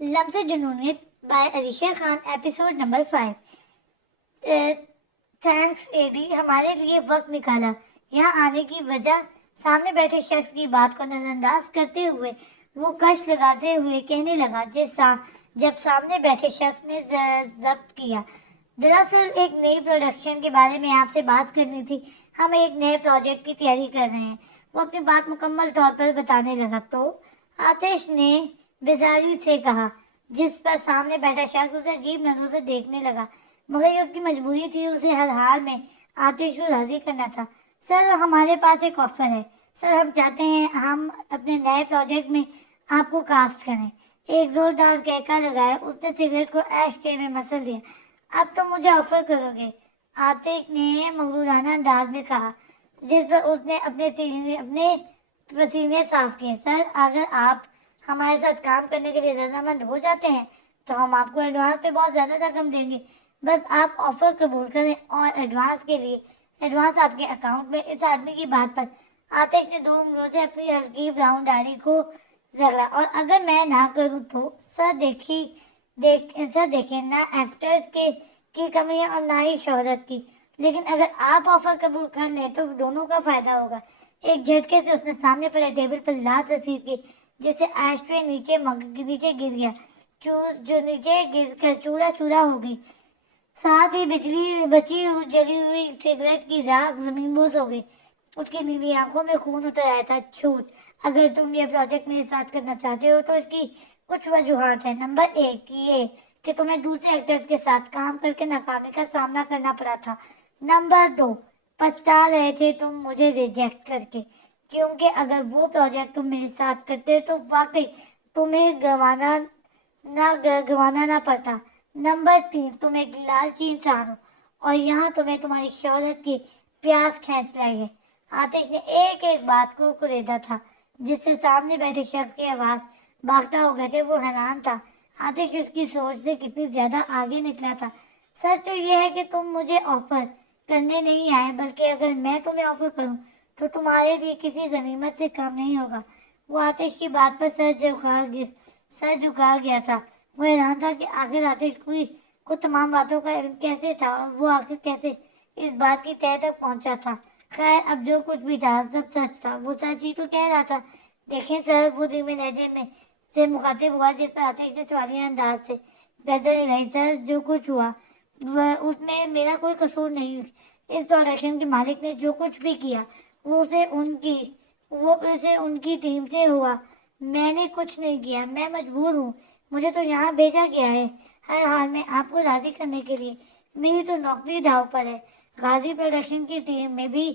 Lumps जुनूनियत by Alisha Khan, episode number 5। Thanks Eddie, हमारे लिए वक्त निकाला। यहाँ आने की वजह, सामने बैठे शख्स की बात को नजरअंदाज करते हुए वो कश लगाते हुए कहने लगा जब सामने बैठे शख्स ने जब्त किया। दरअसल एक नई प्रोडक्शन के बारे में आपसे बात करनी थी। हम एक नए प्रोजेक्ट की तैयारी कर रहे हैं। वो अपनी बात मुकम्मल तौर पर बताने लगा तो आतिश ने बेजारी से कहा, जिस पर सामने बैठा शख्स उसे अजीब नजरों से देखने लगा। मगर ये उसकी मजबूरी थी, उसे हर हाल में आतिश को राजी करना था। सर, हमारे पास एक ऑफर है। सर, हम चाहते हैं हम अपने नए प्रोजेक्ट में आपको कास्ट करें। एक जोरदार कहका लगाया, उसने सिगरेट को ऐश ट्रे में मसल दिया। अब तो मुझे ऑफर करोगे? आतिश ने मगरूराना अंदाज में कहा, जिस पर उसने अपने पसीने साफ किए। सर, अगर आप हमारे साथ काम करने के लिए रजामंद हो जाते हैं तो हम आपको एडवांस पे बहुत ज़्यादा रकम देंगे। बस आप ऑफर कबूल करें, और एडवांस आपके अकाउंट में। इस आदमी की बात पर आतिश ने 2 उंगलियों से अपनी हल्की ब्राउन दाढ़ी को रगड़ा। और अगर मैं ना करूं तो? सर देखिए, ना एक्टर्स की कमी है और ना ही शोहरत की। लेकिन अगर आप ऑफर कबूल कर लें तो दोनों का फायदा होगा। एक झटके से उसने सामने पड़े टेबल पर लात रसीद की, जिससे एशट्रे नीचे गिर गया। जो नीचे गिर कर चूरा चूरा हो गई। साथ ही बिजली बची हुई जली हुई सिगरेट की राख जमीनबोस हो गई। उसकी नीली आंखों में खून उतर आया था। छूट, अगर तुम ये प्रोजेक्ट मेरे साथ करना चाहते हो तो इसकी कुछ वजूहात है। नंबर 1 ये कि तुम्हें दूसरे एक्टर्स के साथ काम करके नाकामी का सामना करना पड़ा था। नंबर 2, पछता रहे थे तुम मुझे रिजेक्ट करके, क्योंकि अगर वो प्रोजेक्ट तुम मेरे साथ करते तो वाकई तुम्हें गंवाना ना पड़ता। नंबर 3, तुम एक लालची इंसान हो और यहाँ तुम्हें तुम्हारी शोहरत की प्यास खींच लाई है। आतिश ने एक एक बात को कुरेदा था, जिससे सामने बैठे शख्स की आवाज भागता हो गए थे। वो हैरान था, आतिश उसकी सोच से कितनी ज्यादा आगे निकला था। सच तो यह है कि तुम मुझे ऑफर करने नहीं आए, बल्कि अगर मैं तुम्हें ऑफर करूं तो तुम्हारे लिए किसी गनीमत से कम नहीं होगा। वो आतिश की बात पर सर झुका गया था। वो हैरान था कि आखिर आतिश को तमाम बातों का इल्म कैसे था, और वो आखिर कैसे इस बात की तह तक पहुंचा था। खैर, अब जो कुछ भी था सब सच था। वो सच ही तो कह रहा था। देखें सर, वो धीमे लहजे में से मुखातिब हुआ, जिस पर आतिश ने सवालिया अंदाज से गर्दन हिलाई। सर, जो कुछ हुआ उसमें मेरा कोई कसूर नहीं। इस प्रोडक्शन के मालिक ने जो कुछ भी किया वो उसे उनकी टीम से हुआ। मैंने कुछ नहीं किया। मैं मजबूर हूँ। मुझे तो यहाँ भेजा गया है हर हाल में आपको राजी करने के लिए। मेरी तो नौकरी दांव पर है। गाजी प्रोडक्शन की टीम में भी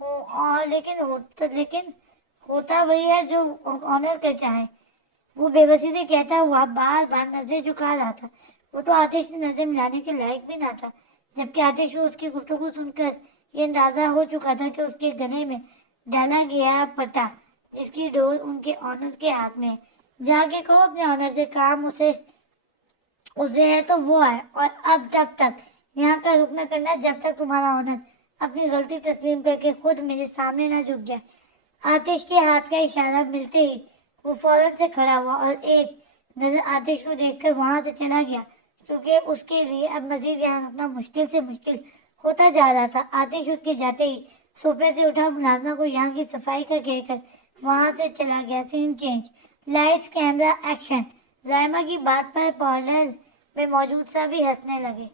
हूँ, और लेकिन होता वही है जो ऑनर कर चाहे। वो बेबसी से कहता हुआ बार बार नजरें झुका रहा था। वो तो आतिश से नजर मिलाने के लायक भी ना था, जबकि आतिश को उसकी गुफ्तगू सुनकर ये अंदाजा हो चुका था कि उसके गले में डाला गया पट्टा, जिसकी डोर उनके ऑनर के हाथ में है। जाके कहो अपने ऑनर से, काम उसे है तो वो है। और अब जब तक यहाँ का रुक न करना, जब तक तुम्हारा ऑनर अपनी गलती तस्लीम करके खुद मेरे सामने ना झुक जाए। आतिश के हाथ का इशारा मिलते ही वो फौरन से खड़ा हुआ और एक नजर आतिश को देखकर वहां से चला गया, क्योंकि उसके लिए अब मजीद यहाँ रुकना मुश्किल से मुश्किल होता जा रहा था। आतिश उसके जाते ही सोफे से उठा, मुलाजमा को यहाँ की सफाई का कहकर वहां से चला गया। Scene change, lights camera action. Zaima की बात पर पार्लर में मौजूद सभी हंसने लगे,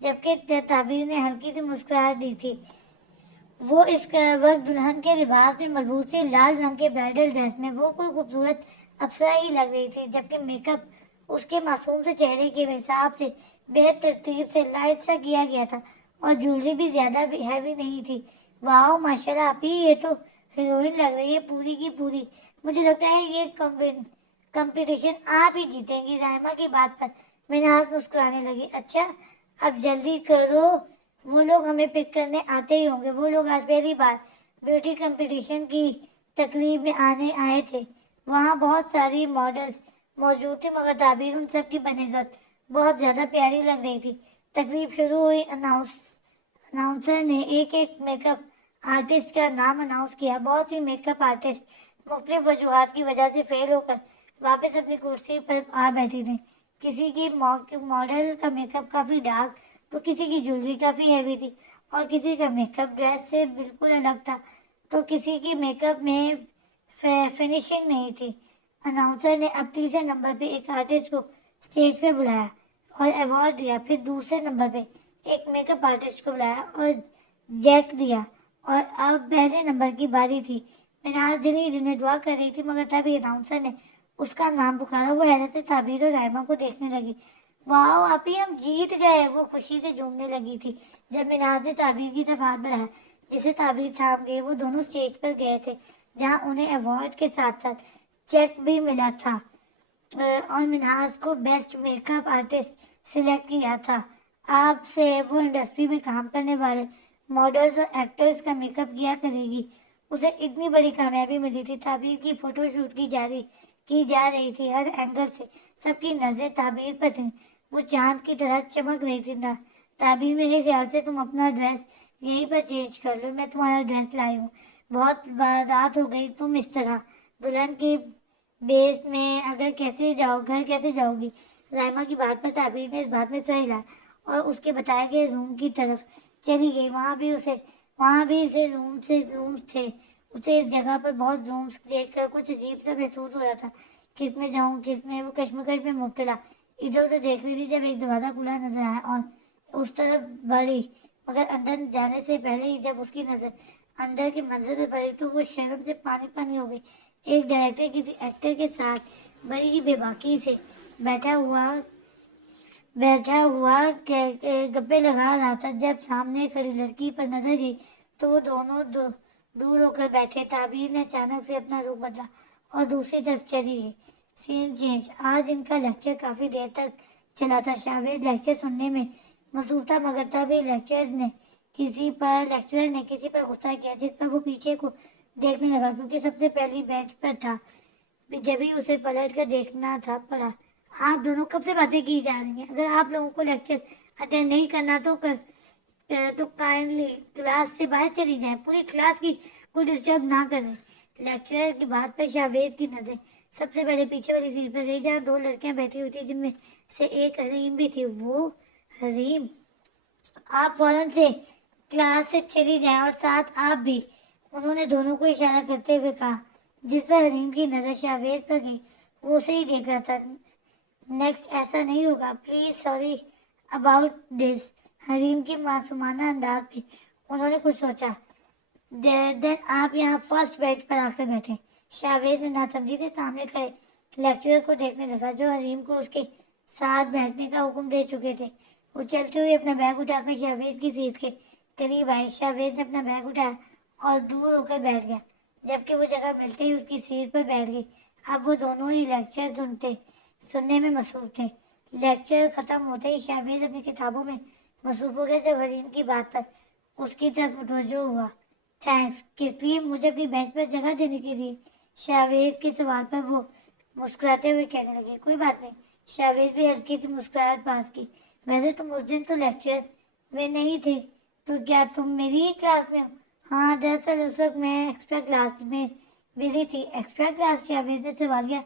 जबकि ताबीर ने हल्की सी मुस्कुराहट दी थी। वो इस वक्त दुल्हन के लिबास में मलबूस थी, लाल रंग के ब्राइडल ड्रेस में। वो कोई खूबसूरत अप्सरा ही लग रही थी, जबकि मेकअप उसके मासूम से चेहरे के हिसाब से बेहद तरतीब से लाइट सा किया गया था, और ज्वेलरी भी ज्यादा भी हैवी नहीं थी। वाह माशाल्लाह, आप ही ये तो हीरोइन लग रही है पूरी की पूरी। मुझे लगता है ये कंपटीशन आप ही जीतेंगी। जायमा की बात पर मिनाज मुस्कुराने लगी। अच्छा, अब जल्दी करो, वो लोग हमें पिक करने आते ही होंगे। वो लोग आज पहली बार ब्यूटी कंपटीशन की तकलीफ में आने आए थे। वहाँ बहुत सारी मॉडल्स मौजूद थी, मगर ताबीर उन सब की बनिस्बत बहुत ज्यादा प्यारी लग रही थी। तकलीफ शुरू हुई। अनाउंसर ने एक एक मेकअप आर्टिस्ट का नाम अनाउंस किया। बहुत सी मेकअप आर्टिस्ट मुख्तलिफ वजूहात की वजह से फेल होकर واپس اپنی کرسی پر آ بیٹھی تھی. کسی کی ماڈل کا میک اپ کافی ڈارک تو کسی کی جویلری کافی ہیوی تھی اور کسی کا میک اپ ڈریس سے بالکل الگ تھا تو کسی کی میک اپ میں فنیشنگ نہیں تھی. اناؤنسر نے اب تیسرے نمبر پہ ایک آرٹسٹ کو اسٹیج پہ بلایا اور ایوارڈ دیا. پھر دوسرے نمبر پہ ایک میک اپ آرٹسٹ کو بلایا اور جیک دیا. اور اب پہلے نمبر کی باری تھی. مناز دل ہی دل میں دعا کر رہی تھی مگر تبھی اناؤنسر نے اس کا نام پکارا. وہ حیرت سے تعبیر اور رائمہ کو دیکھنے لگی. واؤ آپی ہم جیت گئے. وہ خوشی سے جھومنے لگی تھی جب مناز نے تعبیر کی طرف ہاتھ بڑھایا. جسے تعبیر تھام گئی. وہ دونوں اسٹیج پر گئے تھے جہاں انہیں ایوارڈ کے ساتھ ساتھ چیک بھی ملا تھا اور مناز کو best make up artist select کیا تھا. آپ سے وہ انڈسٹری میں کام کرنے والے ماڈلز اور ایکٹرز کا میک اپ کیا کرے گی. اسے اتنی بڑی کامیابی ملی تھی. تعبیر کی فوٹو شوٹ کی جا رہی تھی. ہر اینگل سے سب کی نظریں تعبیر پر تھیں. وہ چاند کی طرح چمک رہی تھی. تعبیر میرے خیال سے تم اپنا ڈریس یہیں پر چینج کر لو. میں تمہارا ڈریس لائی ہوں. بہت رات ہو گئی. تم اس طرح دلہن کے بیس میں گھر کیسے جاؤ گی. رائمہ کی بات پر تعبیر نے اس بات میں سہ ہلایا اور اس کے بتائے گئے روم کی طرف چلی گئی. وہاں بھی روم تھے. اسے اس جگہ پر بہت رومز دیکھ کر کچھ عجیب سا محسوس ہو رہا تھا. کس میں جاؤں کس میں. وہ کشمکش میں مبتلا ادھر ادھر دیکھ رہی تھی جب ایک دروازہ کھلا نظر آیا اور اس طرف بڑھی. مگر اندر جانے سے پہلے ہی جب اس کی نظر اندر کے منظر پہ پڑی تو وہ شرم سے پانی ہو گئی. ایک ڈائریکٹر کسی ایکٹر کے ساتھ بڑی ہی بے باکی سے بیٹھا ہوا گپے لگا رہا تھا. جب سامنے کھڑی لڑکی پر نظر گئی تو وہ دونوں دور ہو کر بیٹھے. تعبیر نے اچانک سے اپنا رخ بدلا اور دوسری طرف چلی گئی. سین چینج. آج ان کا لیکچر کافی دیر تک چلا تھا. شاویز لیکچر سننے میں مصروف تھا مگر تبھی لیکچرر نے کسی پر غصہ کیا جس پر وہ پیچھے کو دیکھنے لگا کیونکہ سب سے پہلی بینچ پر تھا. جبھی اسے پلٹ کر دیکھنا پڑا. آپ دونوں کب سے باتیں کی جا رہی ہیں. اگر آپ لوگوں کو لیکچر اٹینڈ نہیں کرنا تو کائنڈلی کلاس سے باہر چلی جائیں. پوری کلاس کی کوئی ڈسٹرب نہ کریں. لیکچرر کی بات پر شاویز کی نظر سب سے پہلے پیچھے والی سیٹ پر گئی جہاں دو لڑکیاں بیٹھی ہوئی تھی جن میں سے ایک حریم بھی تھی. وہ حریم. آپ فوراً سے کلاس سے چلی جائیں اور ساتھ آپ بھی. انہوں نے دونوں کو اشارہ کرتے ہوئے کہا. جس پر حریم کی نظر شاویز پر گئی وہ اسے ہی دیکھ رہا تھا. نیکسٹ ایسا نہیں ہوگا please. Sorry about this. Hareem کی معصومانہ انداز میں انہوں نے کچھ سوچا. دین آپ یہاں فرسٹ بینچ پر آ کر بیٹھے. شاویز نے ناسمجھی سے سامنے کھڑے لیکچرر کو دیکھنے لگا جو حریم کو اس کے ساتھ بیٹھنے کا حکم دے چکے تھے. وہ چلتے ہوئے اپنا بیگ اٹھا کر شاویز کی سیٹ کے قریب آئے. شاویز نے اپنا بیگ اٹھایا اور دور ہو کر بیٹھ گیا جبکہ وہ جگہ ملتے ہی اس کی سیٹ پر بیٹھ گئی. اب وہ دونوں ہی لیکچر سننے میں مصروف تھے. لیکچر ختم ہوتے ہی شاویز اپنی کتابوں میں مصروف ہو گیا جب حریم کی بات پر اس کی طرف متوجہ ہوا. تھینکس. کس لیے. مجھے اپنی بینچ پر جگہ دینے کے لیے. شاویز کے سوال پر وہ مسکراتے ہوئے کہنے لگی. کوئی بات نہیں. شاویز بھی ہلکی سی مسکراہٹ پاس کی. ویسے تم اس دن تو لیکچر میں نہیں تھی تو کیا تم میری ہی کلاس میں ہو. ہاں دراصل اس وقت میں ایکسٹرا کلاس میں بزی تھی. Extra class. شاویز نے سوالیہ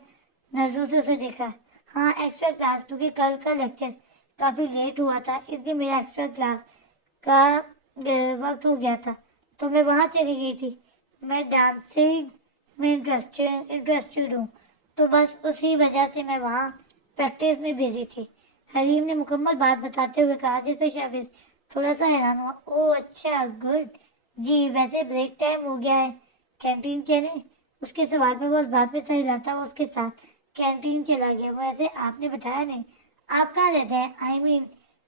نظروں سے اسے دیکھا. ہاں ایکسٹرا کلاس کیونکہ کل کا لیکچر کافی لیٹ ہوا تھا اس لیے میرا ایکسٹرا کلاس کا وقت ہو گیا تھا تو میں وہاں چلی گئی تھی. میں ڈانسنگ میں انٹرسٹڈ ہوں تو بس اسی وجہ سے میں وہاں پریکٹس میں بزی تھی. حریم نے مکمل بات بتاتے ہوئے کہا جس پہ شاویز تھوڑا سا حیران ہوا. اوہ اچھا گڈ. جی ویسے بریک ٹائم ہو گیا ہے کینٹین چلیں. اس کے سوال پہ وہ اس بات پہ صحیح لاتا وہ اس کے ساتھ کینٹین چلا گیا. ویسے آپ نے بتایا نہیں آپ کہاں رہتے ہیں. آئی مین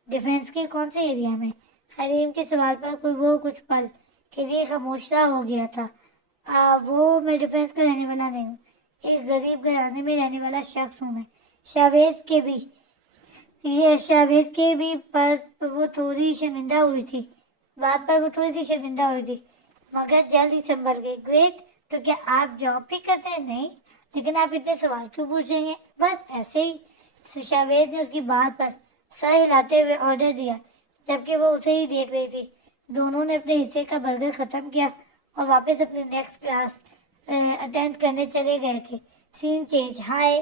ڈیفینس کے کون سے ایریا میں. حریم کے سوال پر وہ کچھ پل کے لیے خاموش ہو گیا تھا. وہ میں ڈیفینس کا رہنے والا نہیں ہوں. ایک غریب گھرانے میں رہنے والا شخص ہوں میں. شاویز کے بھی پر وہ تھوڑی شرمندہ ہوئی تھی. بات پر وہ تھوڑی سی شرمندہ ہوئی تھی مگر جلد ہی سنبھل گئی. گریٹ. تو کیا آپ جاب بھی کرتے ہیں. نہیں لیکن آپ اتنے سوال کیوں پوچھ رہے ہیں. بس ایسے ہی. شاویز نے اس کی بات پر سر ہلاتے ہوئے آرڈر دیا جبکہ وہ اسے ہی دیکھ رہی تھی. دونوں نے اپنے حصے کا برگر ختم کیا اور واپس اپنے نیکسٹ کلاس اٹینڈ کرنے چلے گئے تھے. Scene change. हाय,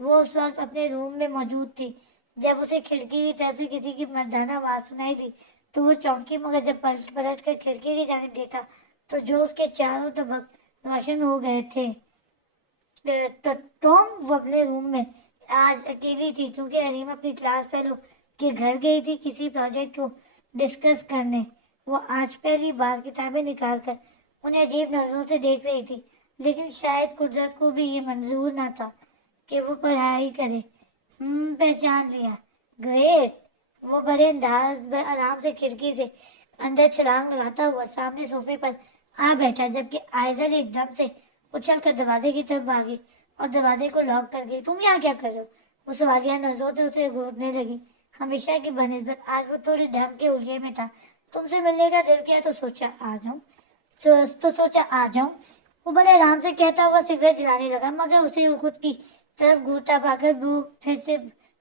वो उस वक्त अपने रूम में मौजूद थी। जब उसे खिड़की की तरफ से किसी की मर्दाना आवाज सुनाई दी तो वो चौंकी, मगर जब पलट पलट कर खिड़की की जानिब देखा तो जो उसके चारों तरफ रोशन हो गए थे। तो तुम वो अपने रूम में आज अकेली थी क्योंकि हरीम अपनी क्लास फेलो के घर गई थी किसी प्रोजेक्ट को डिस्कस करने। वो आज पहली बार किताबें निकाल कर उन्हें अजीब नजरों से देख रही थी, लेकिन शायद कुदरत को भी ये मंजूर ना था कि वो पढ़ाई करे। पहचान लिया। ग्रेट। वो बड़े अंदाज आराम से खिड़की से अंदर छलांग लगाता हुआ सामने सोफे पर आ बैठा, जबकि आयजल एकदम से उछल कर दरवाजे की तरफ भागी और दरवाजे को लॉक कर गई। तुम यहाँ क्या कर रहे हो? वो सवालिया नजरों से उसे घूरने लगी। हमेशा की बनिस्बत आज वो थोड़ी ढंग के उलिये में था। तुमसे मिलने का दिल किया तो सोचा आ जाऊं। सोचा आ जाऊं। वो बड़े आराम से कहता हुआ सिगरेट जलाने लगा, मगर उसे वो खुद की तरफ घूरता पाकर वो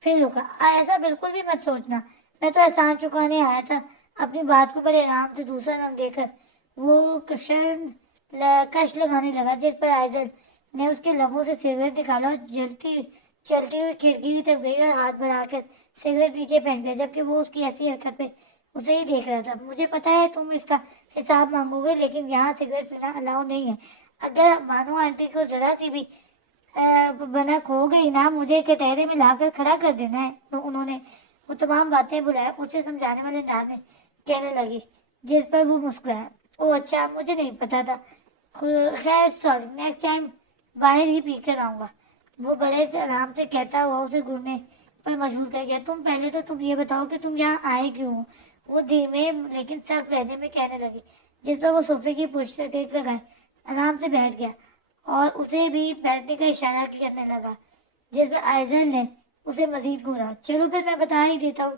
फिर रुका। ऐसा बिल्कुल भी मत सोचना, मैं तो एहसान चुकाने आया था। अपनी बात को बड़े आराम से दूसरा नाम देकर वो कश लगाने लगा, जिस पर आयजल ने उसके लबों से सिगरेट निकाला और चलती हुई खिड़की की तरफ गई और हाथ बढ़ाकर सिगरेट नीचे फेंक दिया, जबकि वो उसकी ऐसी हरकत पे उसे ही देख रहा था। मुझे पता है तुम इसका हिसाब मांगोगे, लेकिन यहाँ सिगरेट पीना अलाउ नहीं है। अगर मानो आंटी को जरा सी भी भनक हो गई ना, मुझे कटहरे में लाकर खड़ा कर देना है। तो उन्होंने वो तमाम बातें बुलाया उसे समझाने वाले अंदाज में कहने लगी, जिस पर वो मुस्कुराया। ओ अच्छा, मुझे नहीं पता था। खैर सॉरी, नेक्स्ट टाइम बाहर ही पी कर आऊंगा। वो बड़े से आराम से कहता हुआ उसे घूरने पर मजबूर कर गया। तुम ये बताओ कि तुम यहाँ आए क्यों हो? वो धीमे लेकिन सख्त लहजे में कहने लगी, जिस पर वो सोफे की पुष्ट से टेक लगाए आराम से बैठ गया और उसे भी बैठने का इशारा करने लगा, जिस पर आयजल ने उसे मजीद घूरा। चलो फिर मैं बता ही देता हूँ।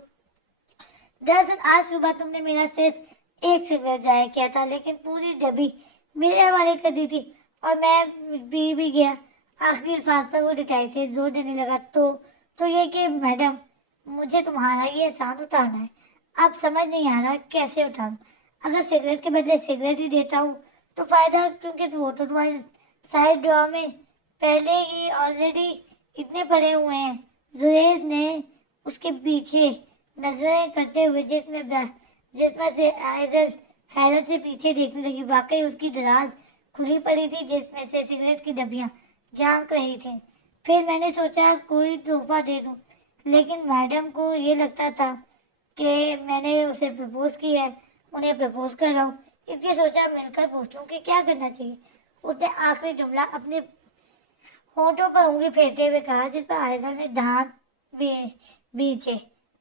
दरअसल आज सुबह तुमने मेरा सिर्फ एक सिगरेट जाया किया था, लेकिन पूरी डब्बी मेरे हवाले कर दी थी और मैं भी गया। आखिरी अल्फाज पर वो डिटाई से जोर देने लगा। तो ये कि मैडम, मुझे तुम्हारा ये एहसान उतारना है। अब समझ नहीं आ रहा कैसे उठाऊं। अगर सिगरेट के बदले सिगरेट ही देता हूँ तो फायदा, क्योंकि वो तो तुम्हारे साइड ड्रॉ में पहले ही ऑलरेडी इतने पड़े हुए हैं। जुरैज ने उसके पीछे नजरें करते हुए जिसमें से आयजल हैरत से पीछे देखने लगी। वाकई उसकी दराज खुली पड़ी थी जिसमें से सिगरेट की डब्बियां झांक रही थी। फिर मैंने सोचा कोई तोहफा दे दूं, लेकिन मैडम को ये लगता था कि मैंने उसे प्रपोज किया है, उन्हें प्रपोज कर रहा हूँ, इसलिए सोचा मिलकर पूछूं कि क्या करना चाहिए। उसने आखिरी जुमला अपने होठों पर उंगली फेरते हुए कहा, जिस पर आयशा ने दांत बीचे।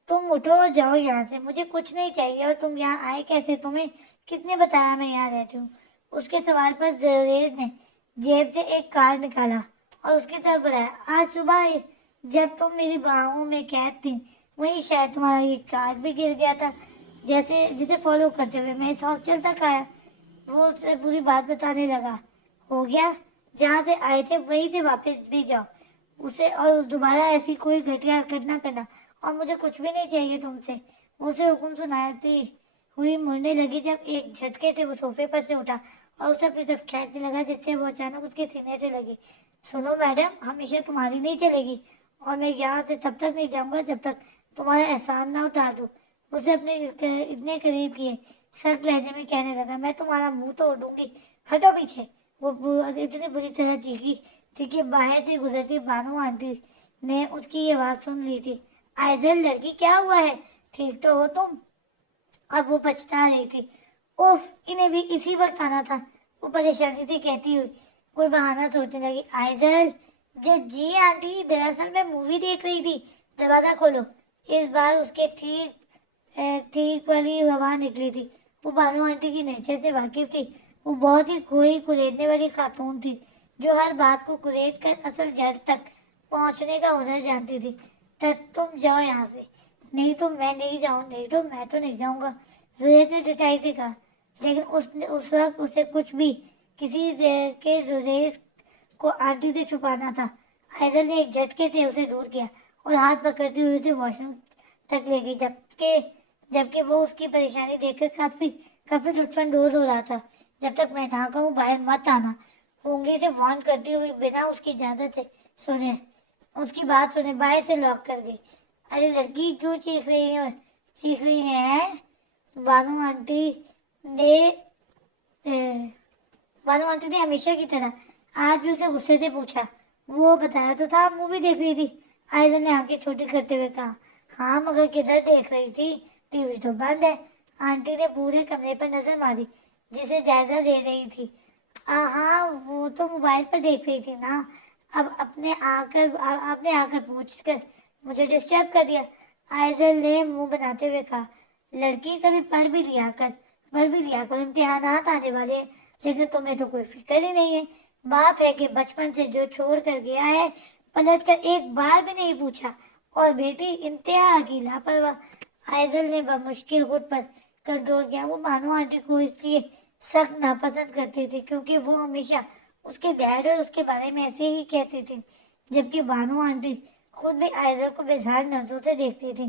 तुम उठो और जाओ यहाँ से, मुझे कुछ नहीं चाहिए। और तुम यहाँ आए कैसे? तुम्हें किसने बताया मैं यहाँ रहती हूँ? उसके सवाल पर जरेज ने जेब से एक कार्ड निकाला और उसकी तरफ बढ़ाया। आज सुबह जब तुम मेरी बाहों में कैद थी, वहीं शायद तुम्हारा ये कार्ड भी गिर गया था, जैसे जिसे फॉलो करते हुए मैं इस हॉस्टल तक आया। वो उससे पूरी बात बताने लगा। हो गया, जहाँ से आए थे वहीं से वापस भी जाओ उसे, और दोबारा ऐसी कोई घटिया हरकत ना करना। और मुझे कुछ भी नहीं चाहिए तुमसे। उसे हुक्म सुनाती हुई मुड़ने लगी, जब एक झटके से वो सोफे पर से उठा और उसे अपनी तरफ खींचने लगा, जिससे वो अचानक उसके सीने से लगी। सुनो मैडम, हमेशा तुम्हारी नहीं चलेगी और मैं यहाँ से तब तक नहीं जाऊँगा जब तक तुम्हारा एहसान ना उतार दूँ। उसे अपने इतने करीब किए सख्त लहजे में कहने लगा, मैं तुम्हारा मुंह तोड़ दूंगी, हटो पीछे। वो इतनी बुरी तरह चीखी थी कि बाहर से गुजरती बानो आंटी ने उसकी ये आवाज सुन ली थी। आइजल, लड़की, क्या हुआ है? ठीक तो हो तुम? अब वो पछता रही थी। उफ, इन्हें भी इसी वक्त आना था, वो परेशानी से कहती हुई कोई बहाना सोचने लगी। आइजल, जी आंटी, दरअसल मैं मूवी देख रही थी, दरवाजा खोलो। इस बार उसके ठीक वाली हवा निकली थी। वो बानो आंटी की नेचर से वाकिफ थी। वो बहुत ही कोई कुरेदने वाली खातून थी, जो हर बात को कुरेद कर असल जड़ तक पहुंचने का हुनर जानती थी। तब तुम जाओ यहाँ से। नहीं तो मैं नहीं जाऊँ। नहीं तो मैं तो नहीं जाऊँगा, जुरैज ने डटाई से कहा। लेकिन उस वक्त उसे कुछ भी किसी के जुरैज को आंटी से छुपाना था। आइजल ने एक झटके से उसे दूर किया और हाथ पकड़ती हुई उसे वॉशरूम तक ले गई, जबकि वो उसकी परेशानी देखकर काफी काफी लुत्फानंदोज हो रहा था। जब तक मैं ना कहूँ बाहर मत आना। انگلی سے وارن کرتی ہوئی بنا اس کی اجازت سے سنے اس کی بات سنے باہر سے لاک کر گئی۔ ارے لڑکی کیوں چیخ رہی ہیں؟ بانو آنٹی نے بانو آنٹی نے ہمیشہ کی طرح آج بھی اسے غصے سے پوچھا۔ وہ بتایا تو تھا، منہ بھی دیکھ رہی تھی۔ آئزل نے آنکھیں چھوٹی کرتے ہوئے کہا، ہاں مگر کدھر دیکھ رہی تھی؟ ٹی وی تو بند ہے۔ آنٹی نے پورے کمرے پر نظر ماری جسے جائزہ لے رہی تھی۔ ہاں وہ تو موبائل پر دیکھ رہی تھی نا۔ اب آپ نے آ کر پوچھ کر مجھے ڈسٹرب کر دیا، آئزل نے منہ بناتے ہوئے کہا۔ لڑکی کبھی پڑھ بھی لیا کر، امتحانات آنے والے ہیں۔ لیکن تمہیں تو کوئی فکر ہی نہیں ہے۔ باپ ہے کہ بچپن سے جو چھوڑ کر گیا ہے پلٹ کر ایک بار بھی نہیں پوچھا، اور بیٹی انتہا کی لاپرواہ۔ آئزل نے بمشکل خود پر کنٹرول کیا۔ وہ بانو آنٹی کو اس لیے سخت ناپسند کرتی تھی کیونکہ وہ ہمیشہ اس کے ڈیڈ اور اس کے بارے میں ایسے ہی کہتی تھی، جبکہ بانو آنٹی خود بھی آئزل کو بیزار نظروں سے دیکھتی تھی۔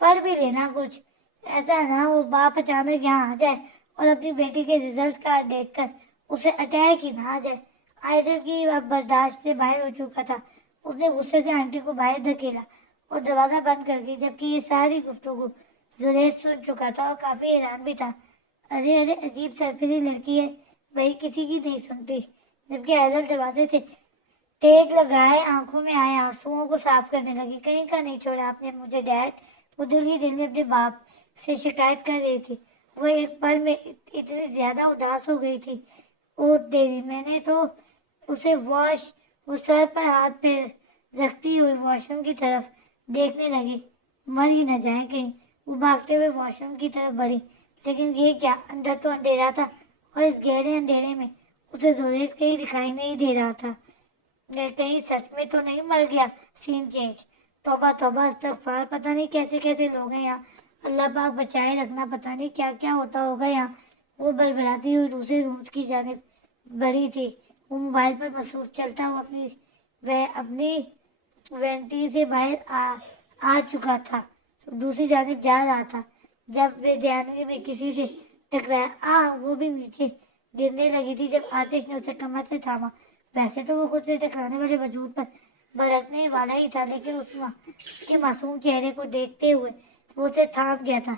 پڑھ بھی لینا کچھ، ایسا نہ وہ باپ اچانک یہاں آ جائے اور اپنی بیٹی کے رزلٹ کارڈ دیکھ کر اسے اٹیک ہی نہ آ جائے۔ آئزل کی اب برداشت سے باہر ہو چکا تھا۔ اس نے غصے سے آنٹی کو باہر دھکیلا اور دروازہ بند کر کے، جبکہ یہ ساری گفتگو زریز سن چکا تھا اور کافی حیران بھی تھا۔ ارے عجیب سرپری لڑکی ہے، وہی کسی کی نہیں سنتی۔ جبکہ آئزل دروازے سے ٹیک لگائے آنکھوں میں آئے آنسوؤں کو صاف کرنے لگی۔ کہیں کا نہیں چھوڑا آپ نے مجھے ڈیڈ، وہ دل ہی دل میں اپنے باپ سے شکایت کر رہی تھی۔ وہ ایک پل میں اتنی زیادہ اداس ہو گئی تھی۔ او تیری، میں نے تو اسے وہ سر پر ہاتھ پہ رکھتی ہوئی واش روم کی طرف دیکھنے لگی۔ مر ہی نہ جائے کہیں۔ وہ بھاگتے ہوئے واش روم کی طرف بڑھی، لیکن یہ کیا، اندر تو اندھیرا تھا اور اس گہرے اندھیرے میں اسے زریز کہیں دکھائی نہیں دے رہا تھا۔ کہیں سچ میں تو نہیں مر گیا؟ سین چینج، توبہ توبہ استغفار، پتہ نہیں کیسے کیسے لوگ ہیں یہاں، اللہ پاک بچائے رکھنا، پتہ نہیں کیا کیا ہوتا ہوگا یہاں۔ وہ بڑبڑاتی ہوئی دوسرے رومز کی جانب بڑھی تھی۔ وہ موبائل پر مصروف چلتا ہوا اپنی وینٹی سے باہر آ چکا تھا، دوسری جانب جا رہا تھا، جب بے دھیانی میں کسی سے ٹکرایا۔ وہ بھی نیچے گرنے لگی تھی جب آتش نے اسے کمر سے تھاما۔ ویسے تو وہ خود سے ٹکرانے والے وجود پر بھڑکنے والا ہی تھا، لیکن اس کے معصوم چہرے کو دیکھتے ہوئے وہ اسے تھام گیا تھا۔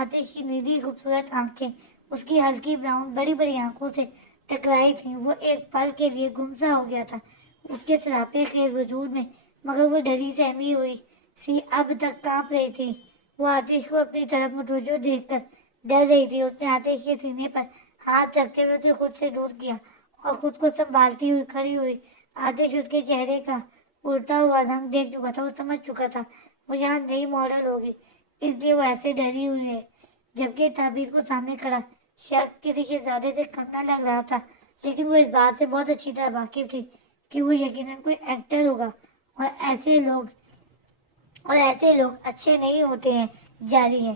آتش کی نیلی خوبصورت آنکھیں اس کی ہلکی براؤن بڑی بڑی آنکھوں سے ٹکرائی تھیں۔ وہ ایک پل کے لیے گمسا ہو گیا تھا اس کے سراپے خیز وجود میں، مگر وہ ڈری سہمی ہوئی سی اب تک کانپ رہی تھی۔ وہ آتش کو اپنی طرف متوجہ دیکھ کر ڈر رہی تھی۔ اس نے آتش کے سینے پر ہاتھ رکھتے ہوئے اسے خود سے دور کیا اور خود کو سنبھالتی ہوئی کھڑی ہوئی۔ آتش اس کے چہرے کا اڑتا ہوا رنگ دیکھ چکا تھا۔ وہ سمجھ چکا تھا وہ یہاں نئی ماڈل ہوگی، اس لیے وہ ایسے ڈری ہوئی ہے، جبکہ تعبیر کو سامنے کھڑا شخص کسی شہزادے سے کم نہ لگ رہا تھا۔ لیکن وہ اس بات سے بہت اچھی طرح واقف تھی کہ وہ یقیناً کوئی ایکٹر ہوگا، اور ایسے لوگ اچھے نہیں ہوتے ہیں۔ جاری ہے۔